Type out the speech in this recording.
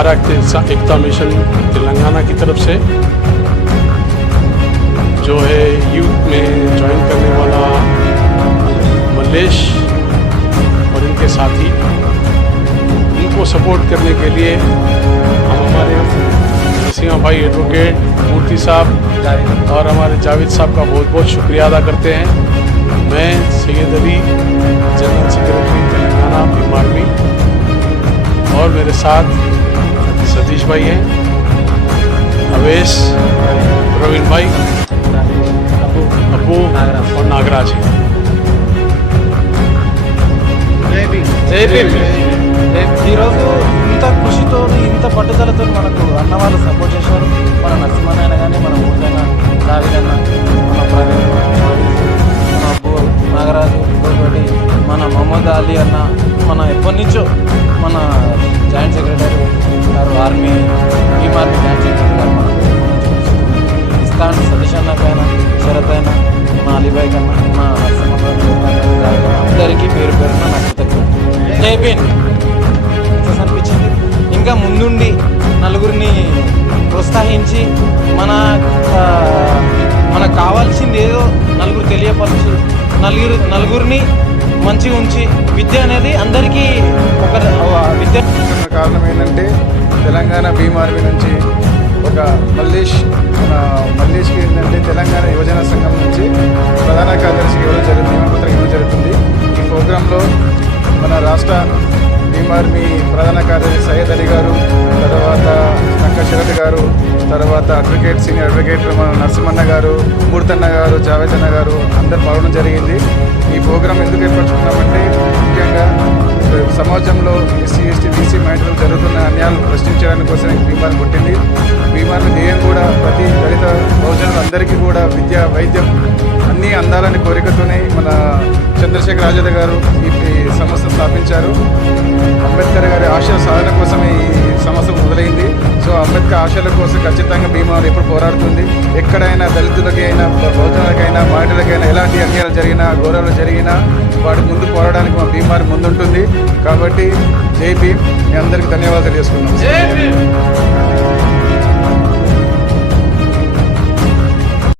पारा एकता मिशन तेलंगाना की तरफ़ से, जो है यूथ में ज्वाइन करने वाला मल्लेश और इनके साथी। उनको सपोर्ट करने के लिए हम हमारे नरसिंहा भाई एडवोकेट मूर्ति साहब और हमारे जावेद साहब का बहुत बहुत शुक्रिया अदा करते हैं। मैं Syed Ali, general secretary Telangana army और मेरे साथ નીતિશભાઈએ હવેશ પ્રવીણભાઈ અપુ પણ નાગરા છે జై భీమ్ ఈరోజు ఇంత కృషితో ఇంత పట్టుదలతో మనకు అన్న వాళ్ళు సపోర్ట్ చేశారు మన నరసింహనాయన కానీ మన ఊరికైనా దావిదన్న మన మన నాగరాజు ఇంకోటి మన మహమ్మద్ అలీ అన్న మన ఎప్పటి నుంచో మన జాయింట్ సెక్రటరీ గారు ఆర్మీ ఈ ఆర్మీ జాయింట్ సెక్రటరీ గారు మనకు ఇస్తాన్ సతీష్ శరత్ అయినా మా అలీబాయ్ కన్నా మా అందరికీ పేరు పేరున నా కృతజ్ఞత జై భీమ్. అనిపించింది. ఇంకా ముందుండి నలుగురిని ప్రోత్సహించి మన మనకు కావాల్సింది ఏదో నలుగురు తెలియపరచు నలుగురు నలుగురిని మంచిగా ఉంచి విద్య అనేది అందరికీ తెలంగాణ భీమ్ ఆర్మీ నుంచి ఒక మల్లేష్ మన మల్లేష్కి ఏంటంటే తెలంగాణ యువజన సంఘం నుంచి ప్రధాన కార్యదర్శి ఇవ్వడం జరుగుతుంది నియమపత్రం ఇవ్వడం జరుగుతుంది. ఈ ప్రోగ్రాంలో మన రాష్ట్ర భీమ్ ఆర్మీ ప్రధాన కార్యదర్శి సయ్యద్ అలీ గారు తర్వాత నక్క శరత్ గారు తర్వాత అడ్వకేట్ సీనియర్ అడ్వకేట్ మన నరసింహన్న గారు మూర్తన్న గారు జావేద్ అన్న గారు అందరు పాల్గొనడం జరిగింది. ఈ ప్రోగ్రాం ఎందుకు ఏర్పరచుకున్నామంటే ముఖ్యంగా సమాజంలో ఎస్సీ ఎస్టీ బీసీ మైండ్లు జరుగుతున్న అన్యాయాలను ప్రశ్నించడానికి కోసం బీమార్ పుట్టింది బీమార్ని ధ్యేయం కూడా ప్రతి దళిత బహుజనులందరికీ కూడా విద్య వైద్యం అన్నీ అందాలని కోరికతోనే మన చంద్రశేఖర్ ఆజాద్ గారు ఈ సంస్థ స్థాపించారు. అంబేద్కర్ గారి ఆశయ సాధన కోసమే సో అంబేద్కర్ ఆశల కోసం ఖచ్చితంగా బీమార్ ఎప్పుడు పోరాడుతుంది. ఎక్కడైనా దళితులకి అయినా బహుజనులకైనా మహిళలకైనా ఎలాంటి అన్యాయాలు జరిగినా ఘోరాలు జరిగినా వాటి ముందు పోరాడడానికి మా బీమార్ ముందుంటుంది. కాబట్టి జై భీమ్. మీ అందరికీ ధన్యవాదాలు చేసుకున్నాం